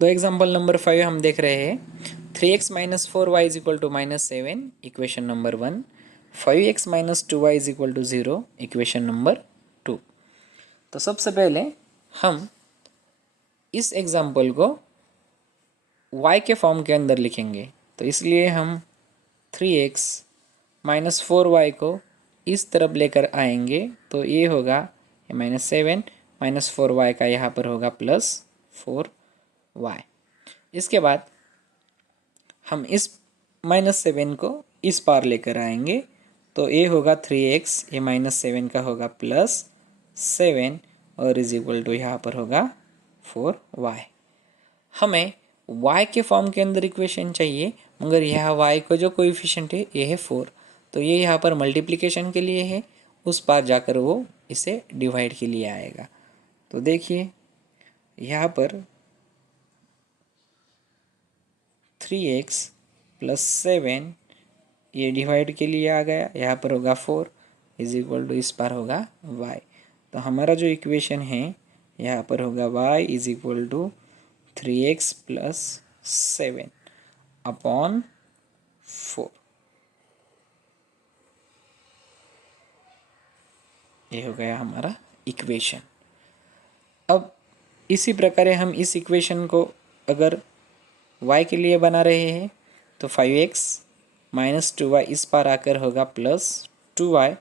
तो example number 5 हम देख रहे हैं 3x minus 4y is equal to -7, equation number 1। 5x minus 2y is equal to 0, equation number 2। तो सबसे पहले हम इस एग्जाम्पल को y के फॉर्म के अंदर लिखेंगे। तो इसलिए हम 3x माइनस 4y को इस तरफ लेकर आएंगे, तो ये होगा -7 माइनस 4y का यहाँ पर होगा +4y। इसके बाद हम इस -7 को इस पार लेकर आएंगे, तो ये होगा 3x, ये -7 का होगा +7 और इज इक्वल टू यहाँ पर होगा 4y। हमें y के फॉर्म के अंदर इक्वेशन चाहिए, मगर यह y को जो कोएफिशिएंट है ये है 4, तो ये यहाँ पर मल्टीप्लिकेशन के लिए है, उस पार जाकर वो इसे डिवाइड के लिए आएगा। तो देखिए यहाँ पर 3x प्लस 7 ये डिवाइड के लिए आ गया, यहाँ पर होगा 4 इज इक्वल टू इस पर होगा y। तो हमारा जो इक्वेशन है यहाँ पर होगा y is equal to 3x plus 7 upon 4। ये हो गया हमारा इक्वेशन। अब इसी प्रकार हम इस इक्वेशन को अगर y के लिए बना रहे हैं, तो 5x माइनस 2y इस पार आकर होगा +2y।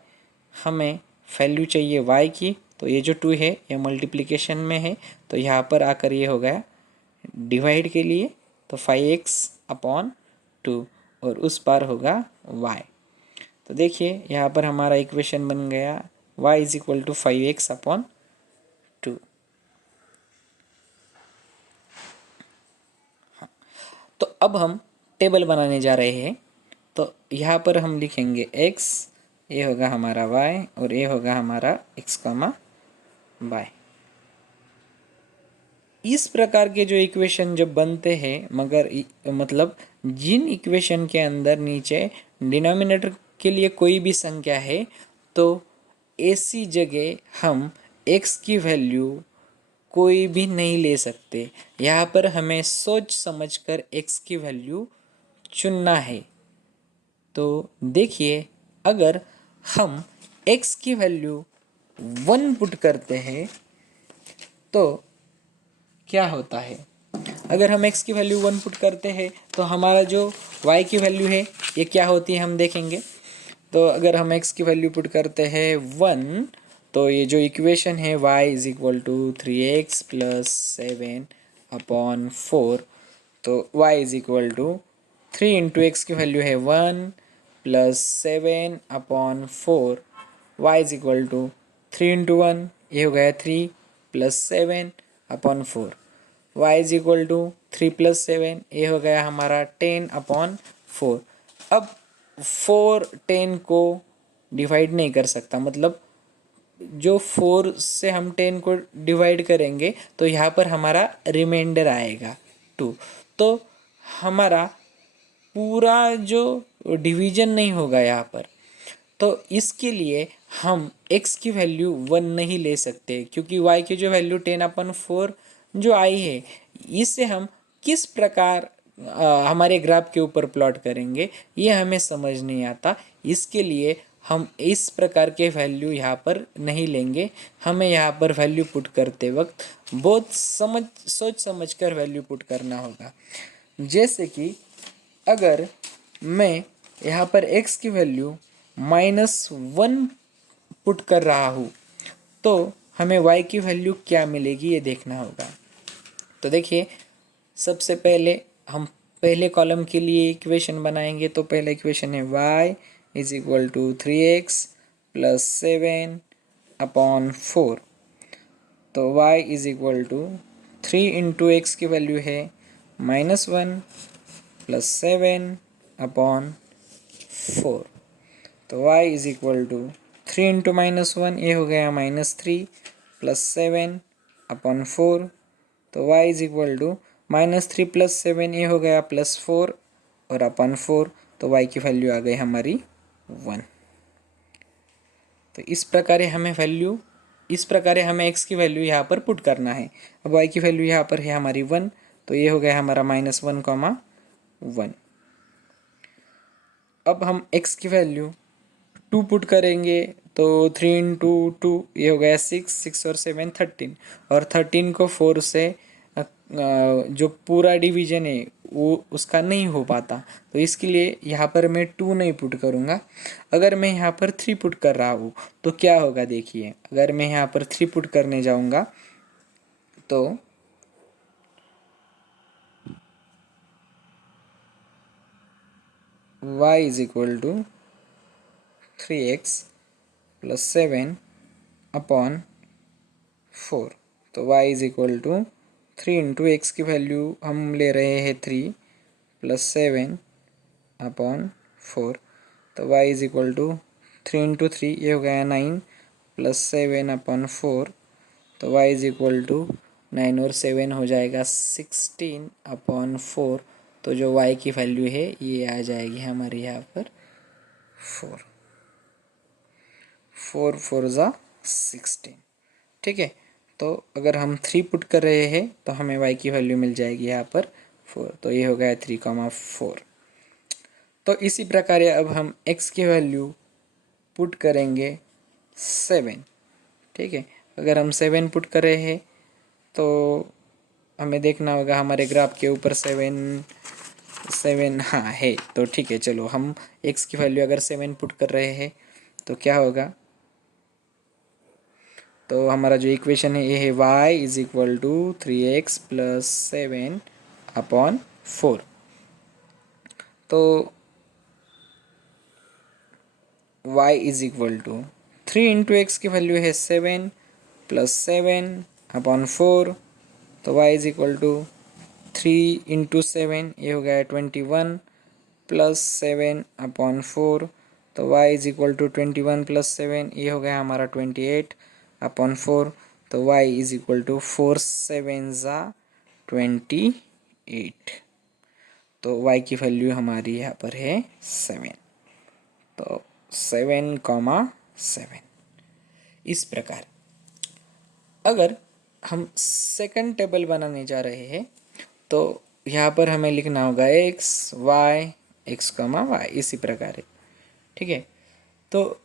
हमें वैल्यू चाहिए y की, तो ये जो 2 है ये मल्टीप्लिकेशन में है, तो यहाँ पर आकर ये हो गया डिवाइड के लिए, तो 5x अपॉन 2 और उस पार होगा y। तो देखिए यहाँ पर हमारा इक्वेशन बन गया y is equal to 5x upon 2। तो अब हम टेबल बनाने जा रहे हैं, तो यहाँ पर हम लिखेंगे x, ये होगा हमारा y और ये होगा हमारा x, y। इस प्रकार के जो इक्वेशन जब बनते हैं, मगर मतलब जिन इक्वेशन के अंदर नीचे डिनोमिनेटर के लिए कोई भी संख्या है, तो ऐसी जगह हम x की वैल्यू कोई भी नहीं ले सकते। यहाँ पर हमें सोच समझकर x की वैल्यू चुनना है। तो देखिए अगर हम x की वैल्यू 1 पुट करते हैं तो क्या होता है। अगर हम x की वैल्यू 1 पुट करते हैं तो हमारा जो y की वैल्यू है ये क्या होती है हम देखेंगे। तो अगर हम x की वैल्यू पुट करते हैं 1, तो ये जो इक्वेशन है y is equal to 3x plus 7 upon 4, तो y is equal to 3 into x की वैल्यू है 1 plus 7 upon 4, y is equal to 3 into 1, ये हो गया 3 plus 7 upon 4, y is equal to 3 plus 7, ये हो गया हमारा 10 अपॉन 4। अब 4 10 को डिवाइड नहीं कर सकता, मतलब जो 4 से हम 10 को डिवाइड करेंगे तो यहाँ पर हमारा रिमाइंडर आएगा 2, तो हमारा पूरा जो डिवीजन नहीं होगा यहाँ पर। तो इसके लिए हम x की वैल्यू 1 नहीं ले सकते, क्योंकि y की जो वैल्यू 10/4 जो आई है, इससे हम किस प्रकार हमारे ग्राफ के ऊपर प्लॉट करेंगे ये हमें समझ नहीं आता। इसके लिए हम इस प्रकार के वैल्यू यहाँ पर नहीं लेंगे। हमें यहाँ पर वैल्यू पुट करते वक्त बहुत सोच समझ कर वैल्यू पुट करना होगा। जैसे कि अगर मैं यहाँ पर x की वैल्यू -1 पुट कर रहा हूँ, तो हमें y की वैल्यू क्या मिलेगी ये देखना होगा। तो देखिए सबसे पहले हम पहले कॉलम के लिए इक्वेशन बनाएंगे। तो पहला इक्वेशन है y is equal to 3x plus 7 upon 4, तो y is equal to 3 into x की वैल्यू है -1 प्लस 7 अपॉन 4, तो y is equal to 3 into -1, ये हो गया -3 प्लस 7 अपॉन 4, तो y is equal to -3 plus 7, ये हो गया +4 और अपॉन 4, तो y की वैल्यू आ गई हमारी 1। तो इस प्रकार हमें x की वैल्यू यहाँ पर पुट करना है। अब y की वैल्यू यहाँ पर है हमारी 1, तो ये हो गया हमारा -1, 1। अब हम x की वैल्यू 2 पुट करेंगे तो 3 इंटू 2 ये हो गया 6, 6 और 7 13, और 13 को 4 से जो पूरा डिवीजन है वो उसका नहीं हो पाता, तो इसके लिए यहाँ पर मैं 2 नहीं पुट करूँगा। अगर मैं यहाँ पर 3 पुट कर रहा हूँ तो क्या होगा देखिए, अगर मैं यहाँ पर 3 पुट करने जाऊँगा तो y is equal to 3x plus 7 upon 4। तो y is equal to 3 into x की वैल्यू हम ले रहे हैं 3 प्लस 7 अपॉन 4। तो y is equal to 3 into 3 ये हो गया 9 प्लस 7 अपॉन 4। तो y इज इक्वल टू 9 और 7 हो जाएगा 16 अपॉन 4। तो जो y की वैल्यू है ये आ जाएगी हमारे यहाँ पर 4, 4 4 ज़ा 16। ठीक है, तो अगर हम 3 पुट कर रहे हैं तो हमें y की वैल्यू मिल जाएगी यहाँ पर 4। तो ये हो गया 3,4। तो इसी प्रकार अब हम x की वैल्यू पुट करेंगे 7। ठीक है, अगर हम 7 पुट कर रहे हैं तो हमें देखना होगा हमारे ग्राफ के ऊपर 7 हाँ है, तो ठीक है चलो हम x की वैल्यू अगर 7 पुट कर रहे हैं तो क्या होगा, तो हमारा जो इक्वेशन है ये है y is equal to 3x plus 7 upon 4। तो y is equal to 3 into x की वैल्यू है 7 प्लस 7 अपॉन 4। तो y is equal to 3 into 7 ये हो गया 21 प्लस 7 अपॉन 4। तो y is equal to 21 plus 7 ये हो गया हमारा 28 अपॉन 4। तो y इज इक्वल टू 4 7 ज़ा 28। तो y की वैल्यू हमारी यहाँ पर है 7। तो 7,7। इस प्रकार अगर हम सेकंड टेबल बनाने जा रहे हैं तो यहाँ पर हमें लिखना होगा x y x, y इसी प्रकार है। ठीक है, तो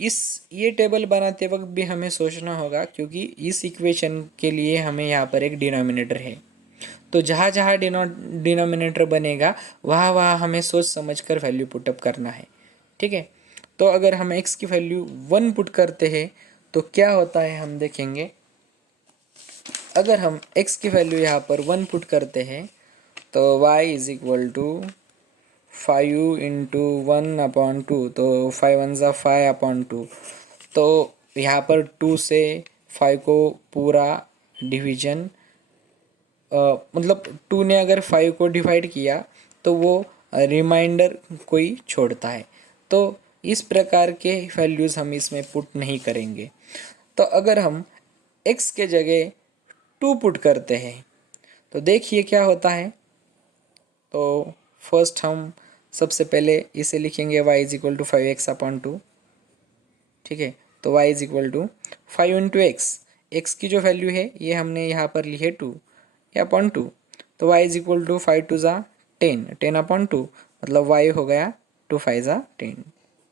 ये टेबल बनाते वक्त भी हमें सोचना होगा, क्योंकि इस इक्वेशन के लिए हमें यहाँ पर एक डिनोमिनेटर है, तो जहाँ जहाँ डिनोमिनेटर बनेगा वहाँ वहाँ हमें सोच समझ कर वैल्यू पुटअप करना है। ठीक है, तो अगर हम x की वैल्यू 1 पुट करते हैं तो क्या होता है हम देखेंगे। अगर हम x की वैल्यू यहाँ पर 1 पुट करते हैं तो y is equal to 5 into 1 upon 2। तो 5 1 ज़ा 5 अपॉन 2। तो यहाँ पर 2 से 5 को पूरा डिवीजन मतलब 2 ने अगर 5 को डिवाइड किया तो वो रिमाइंडर कोई छोड़ता है, तो इस प्रकार के वैल्यूज़ हम इसमें पुट नहीं करेंगे। तो अगर हम x के जगह 2 पुट करते हैं तो देखिए क्या होता है। तो फर्स्ट हम सबसे पहले इसे लिखेंगे y is equal to 5x upon 2। ठीक है, तो y is equal to 5 into x की जो वैल्यू है ये हमने यहाँ पर ली है 2 या अपॉन 2। तो y इज इक्वल टू 5 2 ज़ा 10, 10 अपॉन 2, मतलब y हो गया 2 5 ज़ा 10।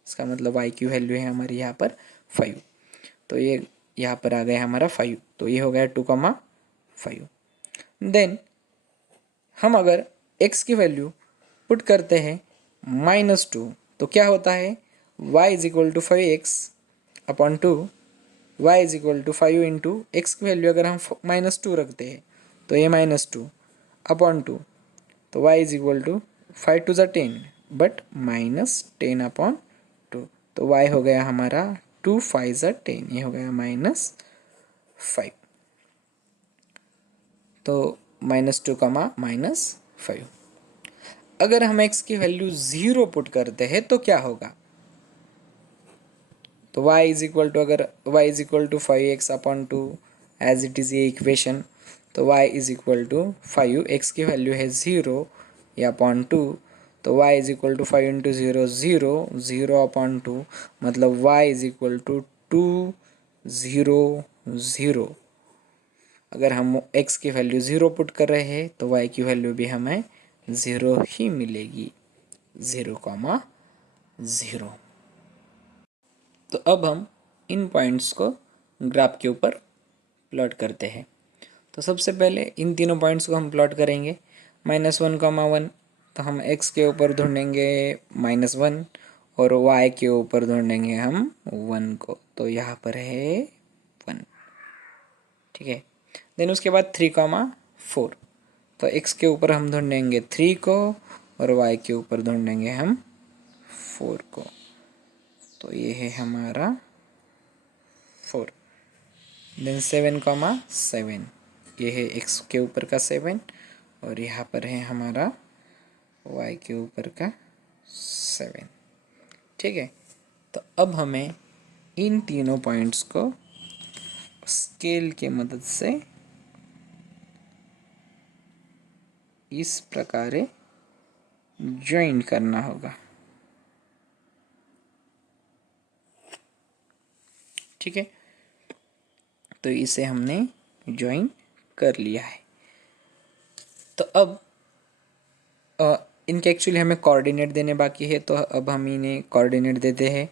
इसका मतलब y की वैल्यू है हमारी यहाँ पर 5। तो ये यहाँ पर आ गया हमारा 5, तो ये हो गया 2,5। देन हम अगर x की वैल्यू पुट करते हैं -2 तो क्या होता है, y is equal to 5x upon 2। y is equal to 5 into x की वैल्यू अगर हम -2 रखते हैं तो ये -2 अपॉन 2। तो y इज इक्वल टू 5 2 ज़ा 10 बट -10 अपॉन 2। तो y हो गया हमारा 2 5 ज़ा 10, ये हो गया -5। तो -2 -5। अगर हम x की वैल्यू 0 पुट करते हैं तो क्या होगा। तो y इज इक्वल टू अगर y is equal to 5x upon 2 as it is ये इक्वेशन, तो y is equal to 5, x की वैल्यू है 0 या अपॉन 2। तो y is equal to 5 into 0 0 0 upon 2, मतलब y इज इक्वल टू 2 0 0। अगर हम x की वैल्यू 0 पुट कर रहे हैं तो y की वैल्यू भी हमें 0 ही मिलेगी, 0,0। तो अब हम इन पॉइंट्स को ग्राफ के ऊपर प्लॉट करते हैं। तो सबसे पहले इन तीनों पॉइंट्स को हम प्लॉट करेंगे। -1,1 तो हम x के ऊपर ढूंढेंगे -1 और y के ऊपर ढूंढेंगे हम 1 को। तो यहाँ पर है 1, ठीक है। देन उसके बाद 3,4 तो x के ऊपर हम ढूंढेंगे 3 को और y के ऊपर ढूंढेंगे हम 4 को। तो ये है हमारा 4। देन 7,7 ये है x के ऊपर का 7 और यहाँ पर है हमारा y के ऊपर का 7, ठीक है। तो अब हमें इन तीनों पॉइंट्स को स्केल के मदद से इस प्रकार ज्वाइन करना होगा, ठीक है। तो इसे हमने ज्वाइन कर लिया है। तो अब इनके एक्चुअली हमें कोऑर्डिनेट देने बाकी है, तो अब हम इन्हें कोऑर्डिनेट देते हैं।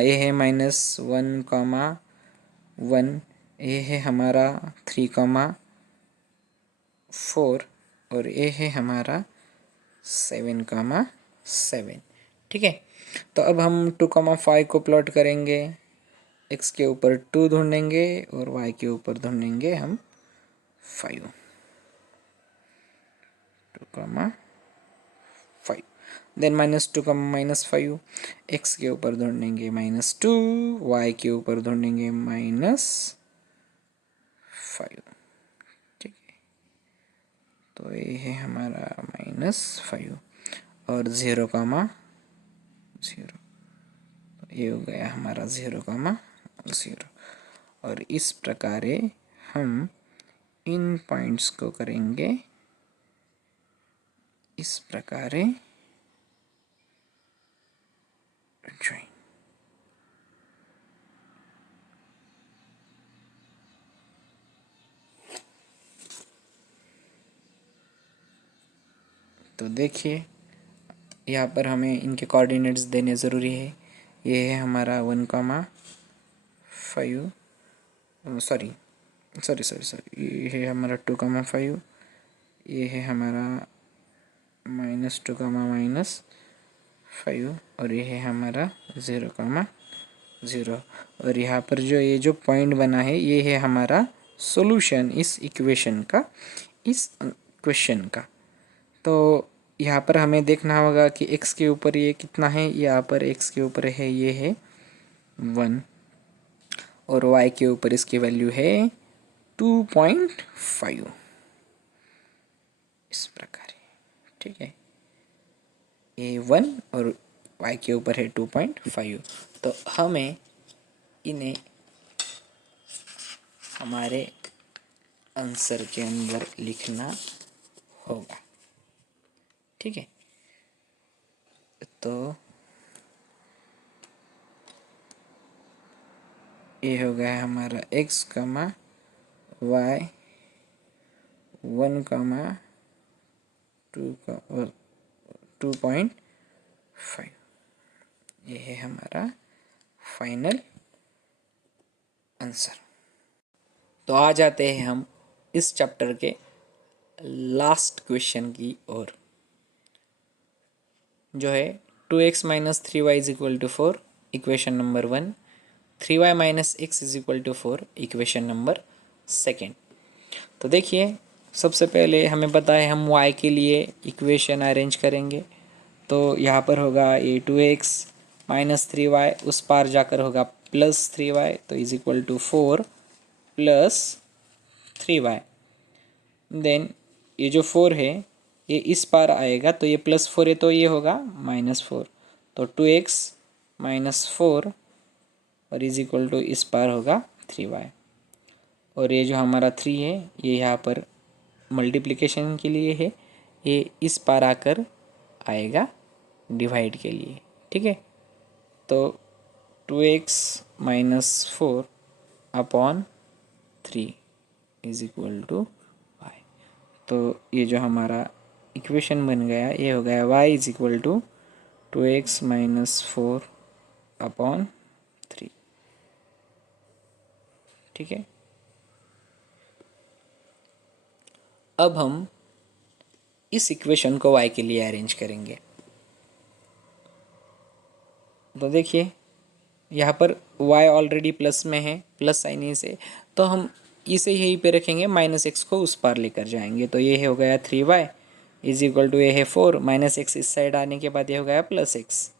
ये है -1,1, ये है हमारा 3,4 और ये है हमारा 7,7, ठीक है। तो अब हम 2,5 को प्लॉट करेंगे। x के ऊपर 2 ढूंढेंगे और y के ऊपर ढूंढेंगे हम 5, 2,5। देन -2, -5 x के ऊपर ढूंढेंगे -2, y के ऊपर ढूंढेंगे -5, ठीक है। तो ये है हमारा -5 और 0,0, ये हो गया हमारा 0,0। और इस प्रकार हम इन पॉइंट्स को करेंगे इस प्रकार ज्वाइन। तो देखिए यहाँ पर हमें इनके कोऑर्डिनेट्स देने ज़रूरी है। ये है हमारा 1,5, सॉरी, ये है हमारा 2,5, ये है हमारा -2, और ये है हमारा 0,0। और यहाँ पर जो ये जो पॉइंट बना है ये है हमारा सॉल्यूशन इस इक्वेशन का, इस क्वेश्चन का। तो यहाँ पर हमें देखना होगा कि x के ऊपर ये कितना है। यहाँ पर x के ऊपर है ये है 1 और y के ऊपर इसकी वैल्यू है 2.5, इस प्रकार, ठीक है। ये 1 और y के ऊपर है 2.5। तो हमें इन्हें हमारे आंसर के अंदर लिखना होगा, ठीक है। तो ये हो गया हमारा x, y 1, 2.5, ये है हमारा फाइनल आंसर। तो आ जाते हैं हम इस चैप्टर के लास्ट क्वेश्चन की ओर, जो है 2x - 3y = 4, equation number 1, 3y - x = 4, equation number 2। तो देखिए सबसे पहले हमें पता है हम y के लिए इक्वेशन अरेंज करेंगे। तो यहाँ पर होगा ये 2x - 3y, उस पार जाकर होगा +3y, तो = 4 + 3y। देन ये जो 4 है ये इस पार आएगा, तो ये +4 है तो ये होगा -4, तो 2x - 4 और इस पार होगा 3y। और ये जो हमारा 3 है ये यहाँ पर मल्टीप्लिकेशन के लिए है, ये इस पार आकर आएगा डिवाइड के लिए, ठीक है। तो 2x - 4 upon 3 is equal to y. तो ये जो हमारा इक्वेशन बन गया ये हो गया y is equal to 2x minus 4 upon 3। ठीक है, अब हम इस इक्वेशन को y के लिए अरेंज करेंगे। तो देखिए यहाँ पर y ऑलरेडी प्लस में है, प्लस साइन है से, तो हम इसे यहीं पे रखेंगे, माइनस एक्स को उस पार लेकर जाएंगे। तो ये हो गया 3y इज इक्वल टू ये है 4, माइनस एक्स इस साइड आने के बाद ये हो गया प्लस एक्स।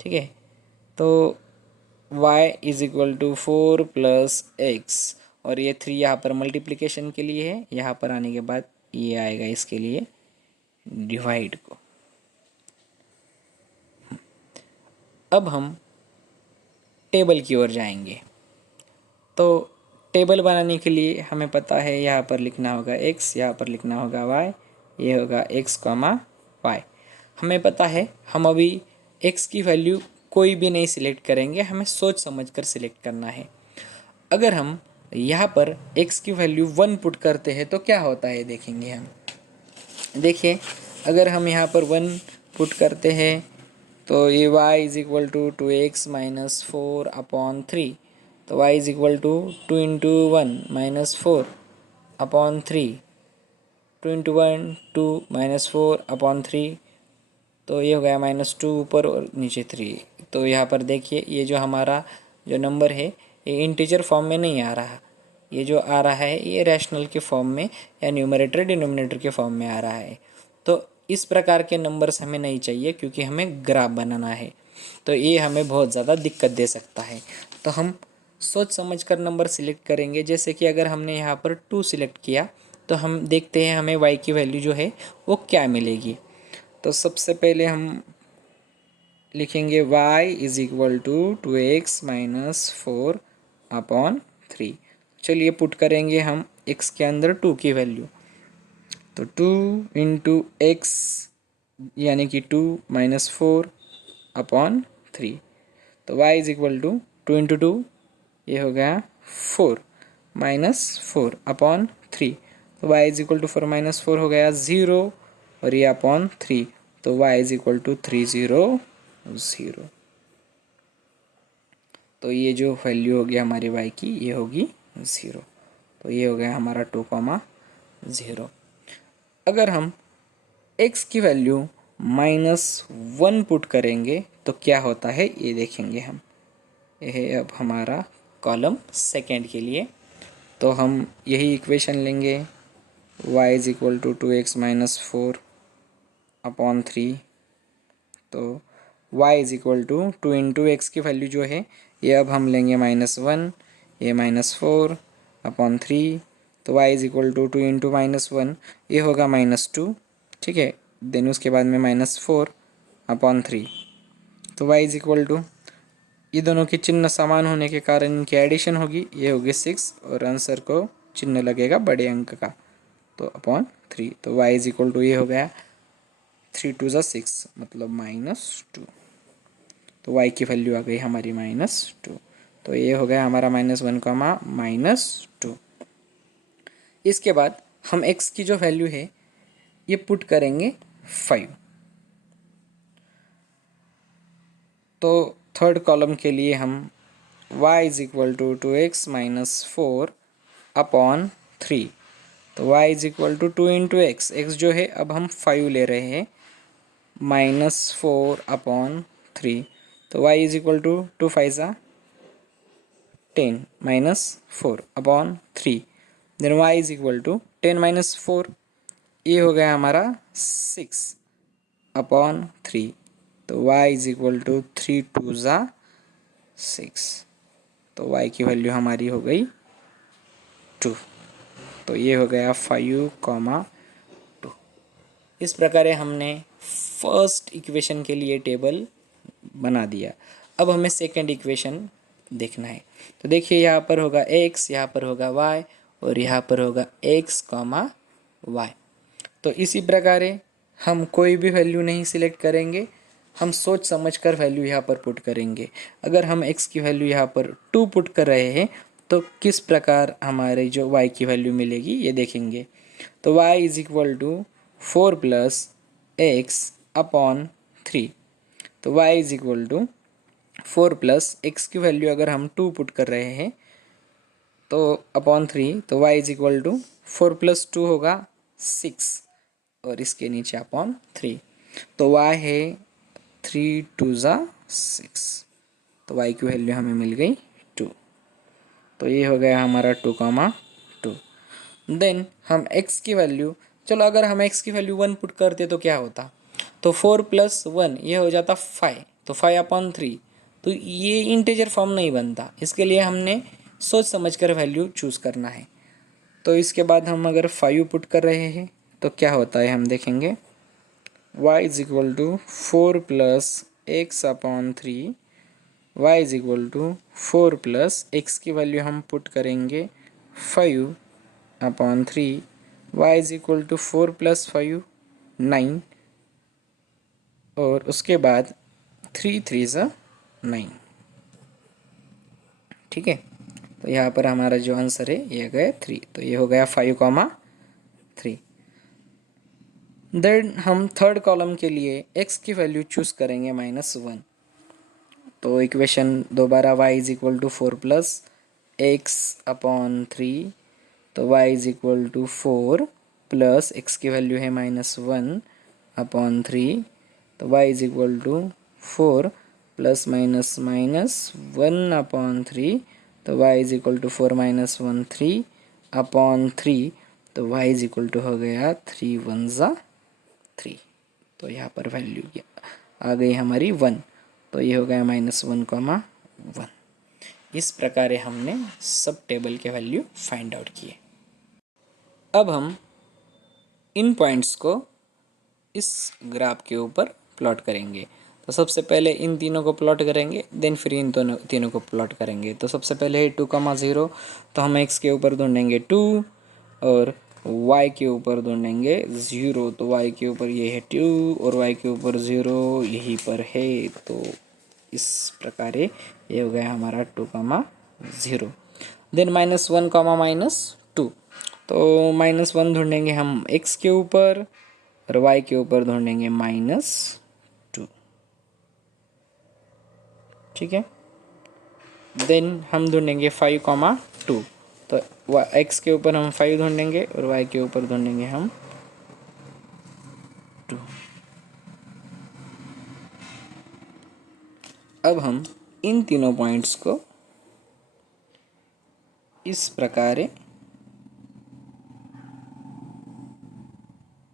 ठीक है, तो y is equal to 4 plus x, और ये 3 यहाँ पर मल्टीप्लिकेशन के लिए है, यहाँ पर आने के बाद ये आएगा इसके लिए डिवाइड को। अब हम टेबल की ओर जाएंगे। तो टेबल बनाने के लिए हमें पता है यहाँ पर लिखना होगा x, यहाँ पर लिखना होगा y, ये होगा x कॉमा y। हमें पता है हम अभी x की वैल्यू कोई भी नहीं सिलेक्ट करेंगे, हमें सोच समझ कर सिलेक्ट करना है। अगर हम यहाँ पर x की वैल्यू 1 पुट करते हैं तो क्या होता है देखेंगे हम। देखिए अगर हम यहाँ पर 1 पुट करते हैं तो ये y is equal to 2x minus 4 upon 3। तो y is equal to 2 into 1 minus 4 upon 3, 2 into 1 2 minus 4 upon 3, तो ये हो गया माइनस 2 ऊपर और नीचे 3। तो यहाँ पर देखिए ये जो हमारा जो नंबर है ये इंटीजर फॉर्म में नहीं आ रहा, ये जो आ रहा है ये रैशनल के फॉर्म में या न्यूमरेटर डिनोमिनेटर के फॉर्म में आ रहा है। तो इस प्रकार के नंबर्स हमें नहीं चाहिए क्योंकि हमें ग्राफ बनाना है, तो ये हमें बहुत ज़्यादा दिक्कत दे सकता है। तो हम सोच समझ कर नंबर सिलेक्ट करेंगे। जैसे कि अगर हमने यहाँ पर 2 सिलेक्ट किया तो हम देखते हैं हमें y की वैल्यू जो है वो क्या मिलेगी। तो सबसे पहले हम लिखेंगे y is equal to 2x minus 4 upon 3। चलिए पुट करेंगे हम x के अंदर 2 की वैल्यू। तो 2 इंटू एक्स यानी कि 2 माइनस 4 अपॉन 3। तो y is equal to 2 into 2 ये हो गया 4 माइनस 4 अपॉन 3। तो y is equal to 4 minus 4 हो गया 0 और ये अपॉन 3। तो y इज इक्वल टू 3 0 0। तो ये जो वैल्यू होगी हमारी y की ये होगी 0। तो ये हो गया हमारा 2,0। अगर हम x की वैल्यू -1 पुट करेंगे तो क्या होता है ये देखेंगे हम। यह है अब हमारा कॉलम सेकेंड के लिए। तो हम यही इक्वेशन लेंगे y is equal to 2x minus 4 upon 3। तो y is equal to 2 into x की वैल्यू जो है ये अब हम लेंगे -1, ये -4 अपॉन 3। तो y is equal to 2 into -1 ये होगा -2। ठीक है, देन उसके बाद में -4 अपॉन 3। तो y इज इक्वल टू ये दोनों की चिन्ह समान होने के कारण इनकी एडिशन होगी, ये होगी 6 और आंसर को चिन्ह लगेगा बड़े अंक का, तो अपॉन 3। तो y इज इक्वल टू ये हो गया 3 2 ज़ा 6 मतलब -2। तो y की वैल्यू आ गई हमारी -2। तो ये हो गया हमारा -1 -2। इसके बाद हम x की जो वैल्यू है ये पुट करेंगे 5। तो थर्ड कॉलम के लिए हम y is equal to 2x minus 4 upon 3। तो y is equal to 2 into x, x जो है अब हम 5 ले रहे हैं, -4 अपॉन 3। तो y इज इक्वल टू 2 5 ज़ा 10 -4 upon 3। Then y is equal to 10 -4 ये हो गया हमारा 6 अपॉन 3। तो y इज इक्वल टू 3 2 ज़ा 6। तो y की वैल्यू हमारी हो गई 2। तो ये हो गया 5,2। इस प्रकार हमने फर्स्ट इक्वेशन के लिए टेबल बना दिया। अब हमें सेकंड इक्वेशन देखना है। तो देखिए यहाँ पर होगा x, यहाँ पर होगा y और यहाँ पर होगा x, y। तो इसी प्रकार हम कोई भी वैल्यू नहीं सिलेक्ट करेंगे, हम सोच समझ कर वैल्यू यहाँ पर पुट करेंगे। अगर हम x की वैल्यू यहाँ पर 2 पुट कर रहे हैं तो किस प्रकार हमारे जो y की वैल्यू मिलेगी ये देखेंगे। तो y is equal to 4 plus x upon 3। तो y is equal to 4 plus x की वैल्यू अगर हम 2 पुट कर रहे हैं तो अपॉन 3, तो y is equal to 4 plus 2 होगा 6 और इसके नीचे अपॉन 3। तो y है 3 2 ज़ा 6। तो y की वैल्यू हमें मिल गई 2। तो ये हो गया हमारा 2,2। देन हम x की वैल्यू, चलो अगर हम x की वैल्यू 1 पुट करते तो क्या होता, तो 4 प्लस 1 ये हो जाता 5। तो 5/3। तो ये इंटीजर फॉर्म नहीं बनता, इसके लिए हमने सोच समझ कर वैल्यू चूज़ करना है। तो इसके बाद हम अगर 5 पुट कर रहे हैं तो क्या होता है हम देखेंगे। y is equal to 4 plus x upon 3। y is equal to 4 plus x की वैल्यू हम पुट करेंगे 5/3। y is equal to 4 plus 5 9, और उसके बाद 3 3 ज़ा 9। ठीक है, तो यहाँ पर हमारा जो आंसर है ये गया 3। तो ये हो गया 5,3। देन हम थर्ड कॉलम के लिए x की वैल्यू चूज़ करेंगे -1। तो इक्वेशन दोबारा y is equal to 4 plus x upon 3। तो y is equal to 4 plus x की वैल्यू है -1/3। तो y is equal to 4 plus minus minus 1/3। तो y is equal to 4 minus 1 3/3। तो y इज इक्वल टू हो गया 3 1 ज़ा 3। तो यहाँ पर वैल्यू आ गई हमारी 1। तो ये हो गया -1,1। इस प्रकार हमने सब टेबल के वैल्यू फाइंड आउट किए। अब हम इन पॉइंट्स को इस ग्राफ के ऊपर प्लॉट करेंगे। तो सबसे पहले इन तीनों को प्लॉट करेंगे, देन फिर इन तीनों को प्लॉट करेंगे। तो सबसे पहले है 2,0। तो हम x के ऊपर ढूंढेंगे 2 और y के ऊपर ढूंढेंगे 0। तो y के ऊपर ये है 2 और y के ऊपर 0 यहीं पर है। तो इस प्रकार ये हो गया हमारा 2,0। देन -1, -2। तो -1 ढूंढेंगे हम x के ऊपर और y के ऊपर ढूंढेंगे -2। ठीक है, देन हम ढूंढेंगे 5,2। तो x के ऊपर हम 5 ढूंढेंगे और y के ऊपर ढूंढेंगे हम 2। अब हम इन तीनों पॉइंट्स को इस प्रकार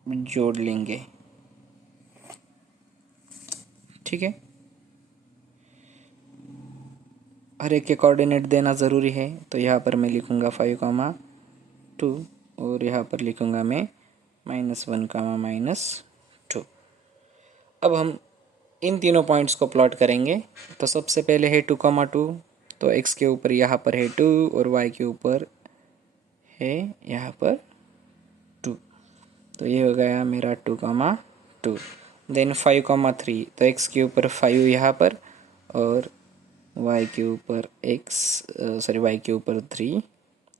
जोड़ लेंगे। ठीक है, हर एक के कोऑर्डिनेट देना ज़रूरी है। तो यहाँ पर मैं लिखूँगा 5,2 और यहाँ पर लिखूँगा मैं -1, -2। अब हम इन तीनों पॉइंट्स को प्लॉट करेंगे। तो सबसे पहले है 2,2। तो x के ऊपर यहाँ पर है 2 और y के ऊपर है यहाँ पर 2। तो ये हो गया मेरा 2,2। देन 5,3। तो x के ऊपर 5 यहाँ पर और y के ऊपर y के ऊपर 3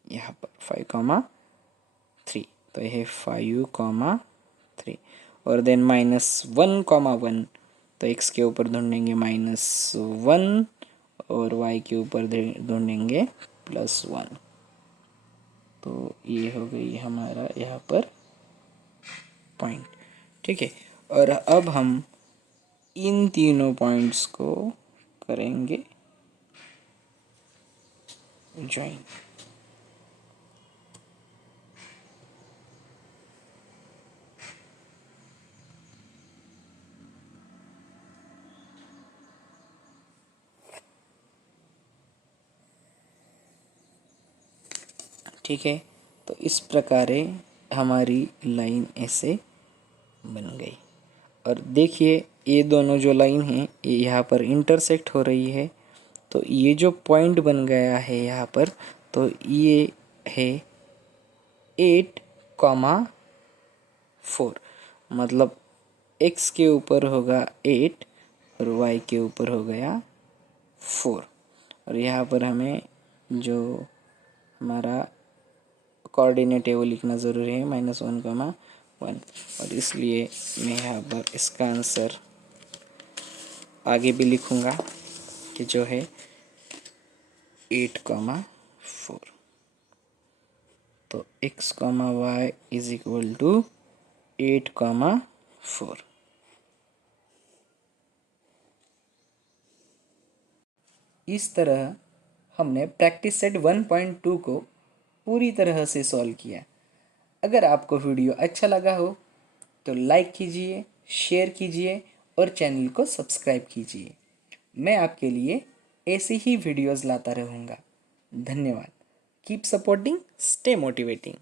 यहाँ पर 5,3। तो ये है 5,3। और देन -1,1। तो x के ऊपर ढूंढेंगे -1 और y के ऊपर ढूंढेंगे +1। तो ये हो गई हमारा यहाँ पर पॉइंट। ठीक है, और अब हम इन तीनों पॉइंट्स को करेंगे ज्वाइन। ठीक है, तो इस प्रकार हमारी लाइन ऐसे बन गई। और देखिए ये दोनों जो लाइन हैं ये यहाँ पर इंटरसेक्ट हो रही है। तो ये जो पॉइंट बन गया है यहाँ पर, तो ये है 8,4। मतलब x के ऊपर होगा 8 और y के ऊपर हो गया 4। और यहाँ पर हमें जो हमारा कोऑर्डिनेट है वो लिखना ज़रूरी है, -1,1, और इसलिए मैं यहाँ पर इसका आंसर आगे भी लिखूँगा कि जो है 8,4। तो x, y is equal to 8,4। इस तरह हमने प्रैक्टिस सेट 1.2 को पूरी तरह से सॉल्व किया। अगर आपको वीडियो अच्छा लगा हो तो लाइक कीजिए, शेयर कीजिए और चैनल को सब्सक्राइब कीजिए। मैं आपके लिए ऐसी ही वीडियोस लाता रहूँगा। धन्यवाद। Keep supporting, stay motivating.